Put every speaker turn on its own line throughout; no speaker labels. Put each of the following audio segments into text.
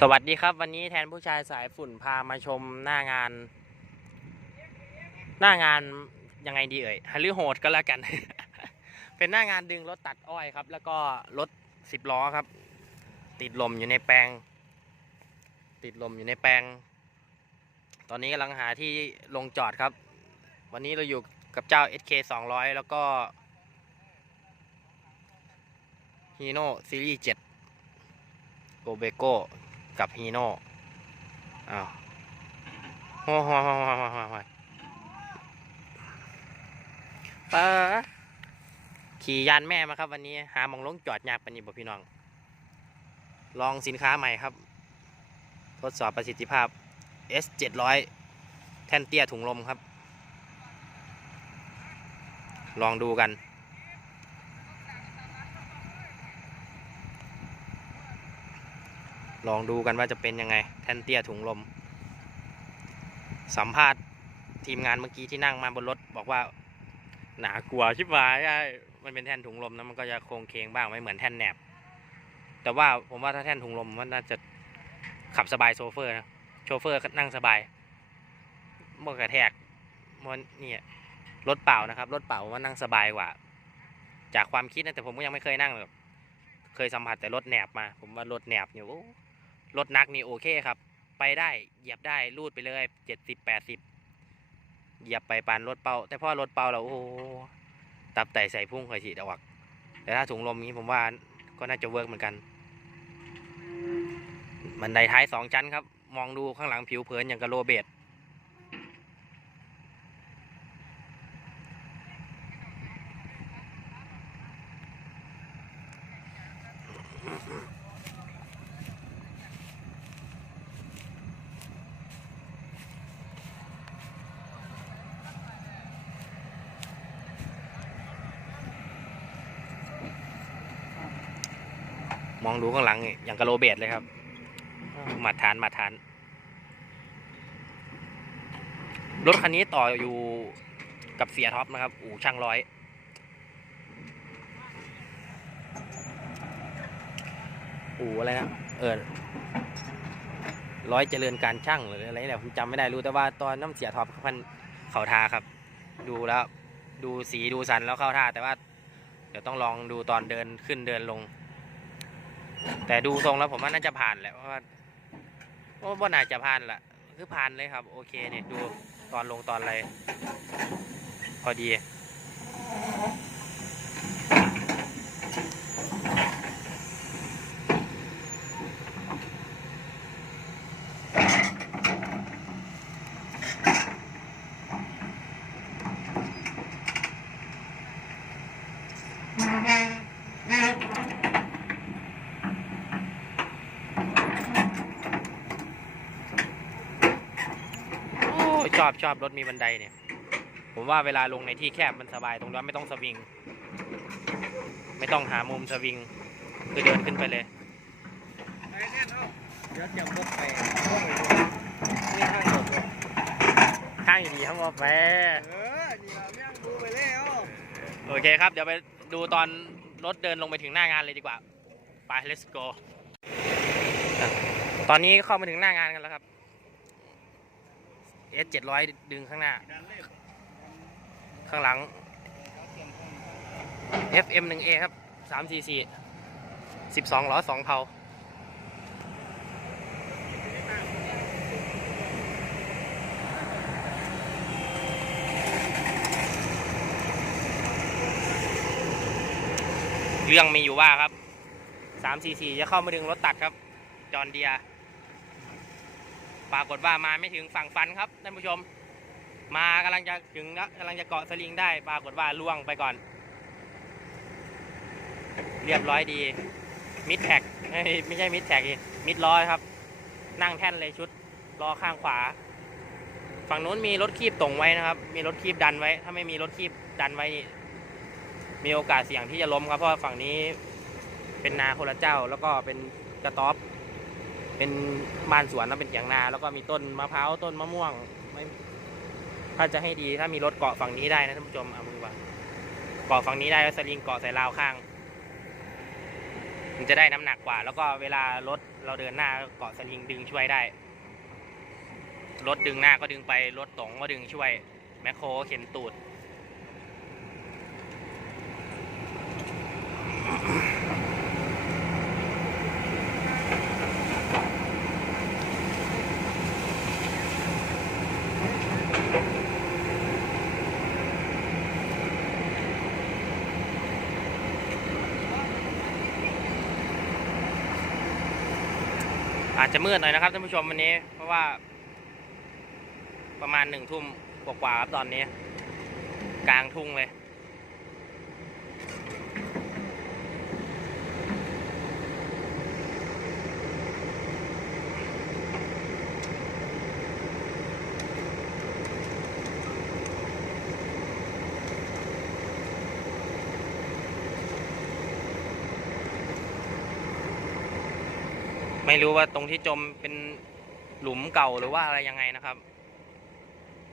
สวัสดีครับ วันนี้แทนผู้ชายสายฝุ่นพามาชมหน้างาน หน้างานยังไงดีเอ่ยฮรือโหดก็แล้วกัน เป็นหน้างานดึงรถตัดอ้อยครับ แล้วก็รถสิบล้อครับ ติดลมอยู่ในแปลง ติดลมอยู่ในแปลง ตอนนี้กำลังหาที่ลงจอดครับ วันนี้เราอยู่กับเจ้า SK 200 แล้วก็ Hino Series 7โกเบโก้ กับ Hino อ้าวโอ้โหโหโหโหโหโหปขี่ยานแม่มาครับ วันนี้หามองลงจอดยากปนนี้บ่พี่น้อง ลองสินค้าใหม่ครับ ทดสอบประสิทธิภาพ S 700แท่นเตี้ยถุงลมครับ ลองดูกัน ลองดูกันว่าจะเป็นยังไง แท่นเตี้ยถุงลม สัมภาษณ์ทีมงานเมื่อกี้ที่นั่งมาบนรถบอกว่า หนากลัวชิบหายไอ้มันเป็นแท่นถุงลมนะมันก็จะโค้งเคงบ้างไม่เหมือนแท่นแหนบ แต่ว่าผมว่าถ้าแท่นถุงลมมันน่าจะขับสบายโซเฟอร์นะโชเฟอร์นั่งสบายเมื่อกระแทกมันเนี่ยรถเปล่านะครับรถเปล่าว่านั่งสบายกว่า จากความคิดนะแต่ผมก็ยังไม่เคยนั่งแบบเคยสัมผัสแต่รถแหนบมา ผมว่ารถแหนบเนี่ย รถนักนี่โอเคครับ ไปได้เหยียบได้รูดไปเลยเจ็ดสิบแปดสิบเหยียบไปปานรถเป่า แต่พอรถเป่าเราโอ้โหตับไตใส่พุ่งเคยฉีดออกแต่ถ้าถุงลมนี้ผมว่าก็น่าจะเวิร์กเหมือนกันบันไดท้ายสองชั้นครับ มองดูข้างหลังผิวเผินอย่างกับโรเบตม มองดูข้างหลังอย่างกับโรเบตเลยครับมาทานมาทาน รถคันนี้ต่ออยู่กับเสียท็อปนะครับ อู่ช่างร้อย อู่อะไรนะ เออร้อยเจริญการช่างหรืออะไรเนี่ยผมจำไม่ได้รู้แต่ว่าตอนน้ำเสียท็อปพันเข่าทาครับ ดูแล้วดูสีดูสันแล้วเข้าท่าแต่ว่า เดี๋ยวต้องลองดูตอนเดินขึ้นเดินลง แต่ดูทรงแล้วผมว่าน่าจะผ่านแหละเพราะว่าโอ้บ่น่าจะผ่านละคือผ่านเลยครับ โอเคเนี่ยดูตอนลงตอนอะไร พอดี โอ้ชอบชอบรถมีบันไดเนี่ย ผมว่าเวลาลงในที่แคบมันสบายตรงนั้นไม่ต้องสวิง ไม่ต้องหามุมสวิง คือเดินขึ้นไปเลย
ไปแน่นอนเดี๋ยวจะมุกไปพวกไปนี่ข้างหมดเลย
ข้างดีทั้งหมดแฟ
เออนี่เราเมี่ยงดูไปแล้ว
โอเคครับ เดี๋ยวไปดูตอนรถเดินลงไปถึงหน้างานเลยดีกว่า ไป let's go อะตอนนี้เข้ามาถึงหน้างานกันแล้วครับ S 700ดึงข้างหน้า
ดันเลย
ข้างหลัง FM 1A ครับ3 cc 12ล้อ2เพาเรื่องมีอยู่ว่าครับ3 cc จะเข้ามาดึงรถตัดครับ จอห์นเดีย ปรากฏว่ามาไม่ถึงฝั่งฟันครับท่านผู้ชม มากำลังจะถึงแล้วกำลังจะเกาะสลิงได้ ปรากฏว่าล่วงไปก่อน เรียบร้อยดี มิดแท็กไม่ใช่มิดแท็กอีมิดล้อครับ นั่งแท่นเลยชุดล้อข้างขวา ฝั่งนู้นมีรถคีบตรงไว้นะครับ มีรถคีบดันไว้ ถ้าไม่มีรถคีบดันไว้ มีโอกาสเสี่ยงที่จะล้มครับเพราะฝั่งนี้เป็นนาคนละเจ้าแล้วก็เป็นกระต๊อบ เป็นบ้านสวนแล้วเป็นเถียงนา แล้วก็มีต้นมะพร้าวต้นมะม่วงไม่ถ้าจะให้ดีถ้ามีรถเกาะฝั่งนี้ได้นะท่านผู้ชมเอามือวางเกาะฝั่งนี้ได้สลิงเกาะใส่ราวข้าง มันจะได้น้ำหนักกว่า แล้วก็เวลารถเราเดินหน้าเกาะสลิงดึงช่วยได้ รถดึงหน้าก็ดึงไปรถตรงก็ดึงช่วยแมคโครเข็นตูด อาจจะมืดหน่อยนะครับท่านผู้ชมวันนี้ เพราะว่า ประมาณหนึ่งทุ่มกว่าๆครับตอนนี้ กลางทุ่งเลย ไม่รู้ว่าตรงที่จมเป็นหลุมเก่าหรือว่าอะไรยังไงนะครับ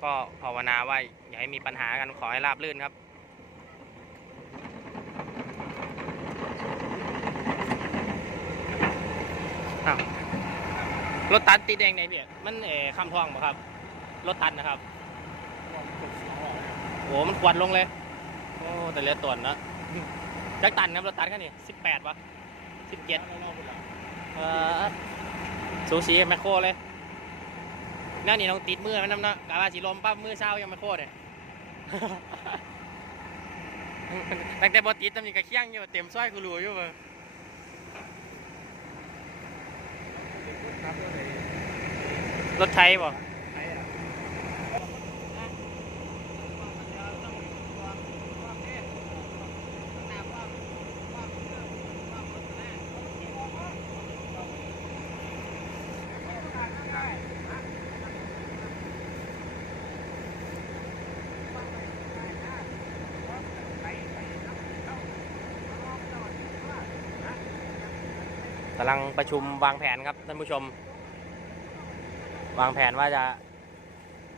ก็ภาวนาว่าอย่าให้มีปัญหากันขอให้ราบรื่นครับรถตัดติดเองไหนพี่มันเอ๋คำทองป่ะครับ รถตัดนะครับโอ้มันควันลงเลย โอ้แต่เลือตัวนะจักตันครับรถตัดแค่นี้สิบแปดป่ะสิบเจ็ด สูสีแมคโครเลยแน่นี่ต้องติดมือมันน้ำเนาะกาลาสีลมปั๊บมือเช้ายังแมคโครเลยตั้งแต่บอติดตำหนิกระเคียงอยู่เต็มซ้อยกูรู้อยู่เว้ยรถไทยบ่กำลังประชุมวางแผนครับท่านผู้ชม วางแผนว่าจะ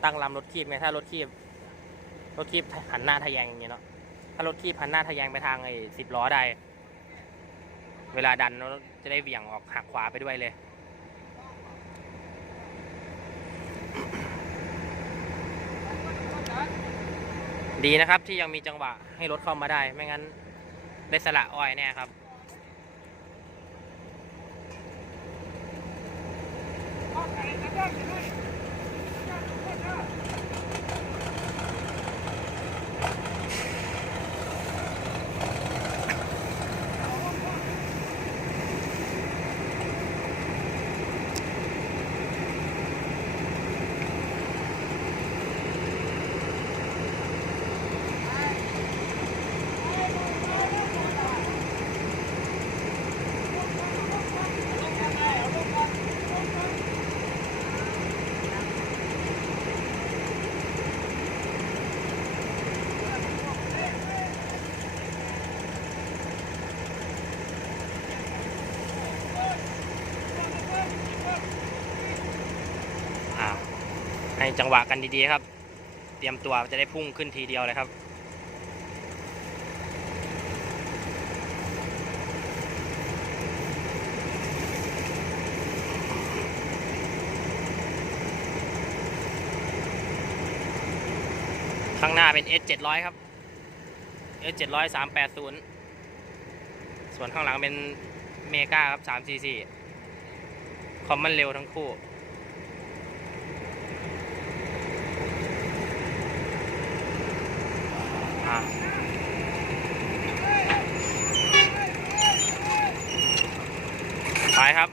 ตั้งลำรถคีบไงถ้ารถคีบรถคีบหันหน้าทะแยงอย่างเงี้ยเนาะถ้ารถคีบหันหน้าทะแยงไปทางไอ้สิบล้อได้ เวลาดันรถจะได้เหวี่ยงออกหักขวาไปด้วยเลยดีนะครับที่ยังมีจังหวะให้รถเข้ามาได้ ไม่งั้นได้สละอ้อยแน่ครับ Yeah, จังหวะกันดีๆครับ เตรียมตัวจะได้พุ่งขึ้นทีเดียวเลยครับข้างหน้าเป็น S 700 ครับ S 700 380 ส่วนข้างหลังเป็นเมกาครับ 344 คอมมันเร็วทั้งคู่ อะไปครับ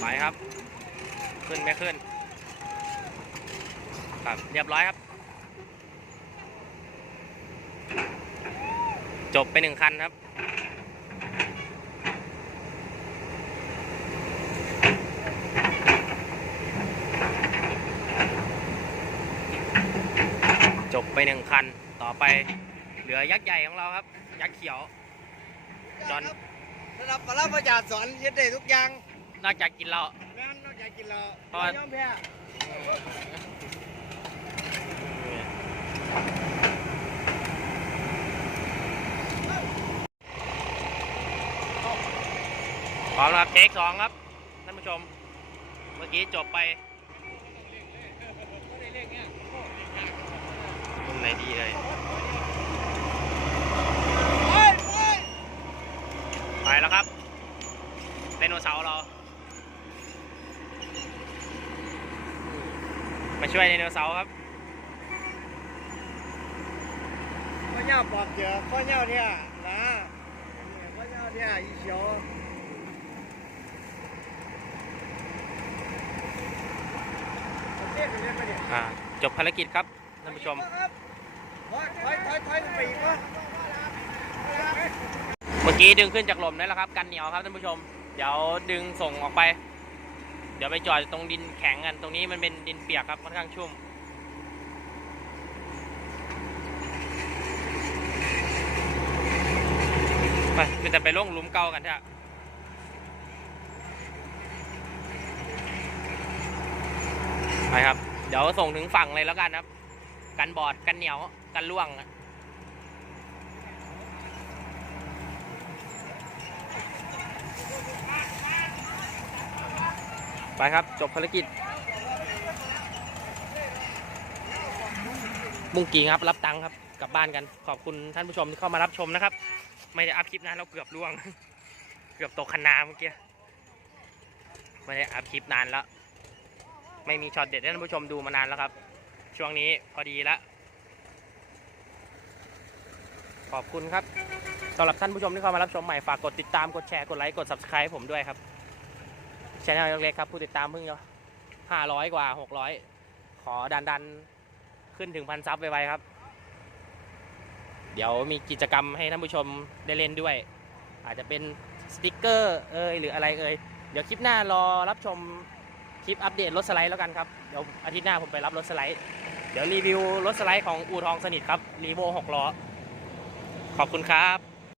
ไปครับ ขึ้นไม่ขึ้นครับเรียบร้อยครับ จบไปหนึ่งคันครับ ไปหนึ่งคัน ต่อไปเหลือยักษ์ใหญ่ของเราครับ ยักษ์เขียว จอน
ระดับปรมาจารย์สอนยึดได้ทุกอย่าง
นอกจากกินเรา
แม่นนอกจากกินเรา
เพราะ
ยอมแพ้
พร้อมแล้วครับเทคสองครับท่านผู้ชม เมื่อกี้จบไป มุมไหนดีเลยไปแล้วครับไดโนเสาร์เรา มาช่วยไดโนเสาร์ครับ
ข้อเน่าปอกเจอข้อเน่าเนี่ยนะข้อเน่าเนี่ยอีเขียวเรียกเรียกไปดิ
อ่าจบภารกิจครับท่านผู้ชม เมื่อกี้ดึงขึ้นจากหล่มนั่นแหละครับ กันเหนียวครับท่านผู้ชม เดี๋ยวดึงส่งออกไป เดี๋ยวไปจอดตรงดินแข็งกัน ตรงนี้มันเป็นดินเปียกครับค่อนข้างชุ่มไปคือแต่ไปลงหลุมเก่ากันเถอะไปครับ เดี๋ยวส่งถึงฝั่งเลยแล้วกันครับ กันบอดกันเหนียว กันล่วงอะไปครับ จบภารกิจมุ่งกีครับ รับตังค์ครับ กลับบ้านกัน ขอบคุณท่านผู้ชมที่เข้ามารับชมนะครับ ไม่ได้อัพคลิปนานเราเกือบล่วง เกือบตกคนาเมื่อกี้ ไม่ได้อัพคลิปนานแล้ว ไม่มีช็อตเด็ดให้ท่านผู้ชมดูมานานแล้วครับ ช่วงนี้พอดีแล้ว ข อบคุณครับสำหรับท่านผู้ชมที่เข้ามารับชมใหม่ฝากกดติดตามกดแชร์กดไลค์กด subscribe ผมด้วยครับช anel เล็กๆครับ ผู้ติดตามเพิ่งจะห้าร้อยกว่าหกร้อยขอดันดันขึ้นถึงพันซับไวๆครับ เดี๋ยวมีกิจกรรมให้ท่านผู้ชมได้เล่นด้วย อาจจะเป็นสติกเกอร์เอ่ยหรืออะไรเอ่ยเดี๋ยวคลิปหน้ารอรับชมคลิปอัปเดตรถสไลด์แล้วกันครับ เดี๋ยวอาทิตย์หน้าผมไปรับรถสไลด์ เดี๋ยวรีวิวรถสไลด์ของอูทองสนิทครับรีโวหกล้อ ขอบคุณครับ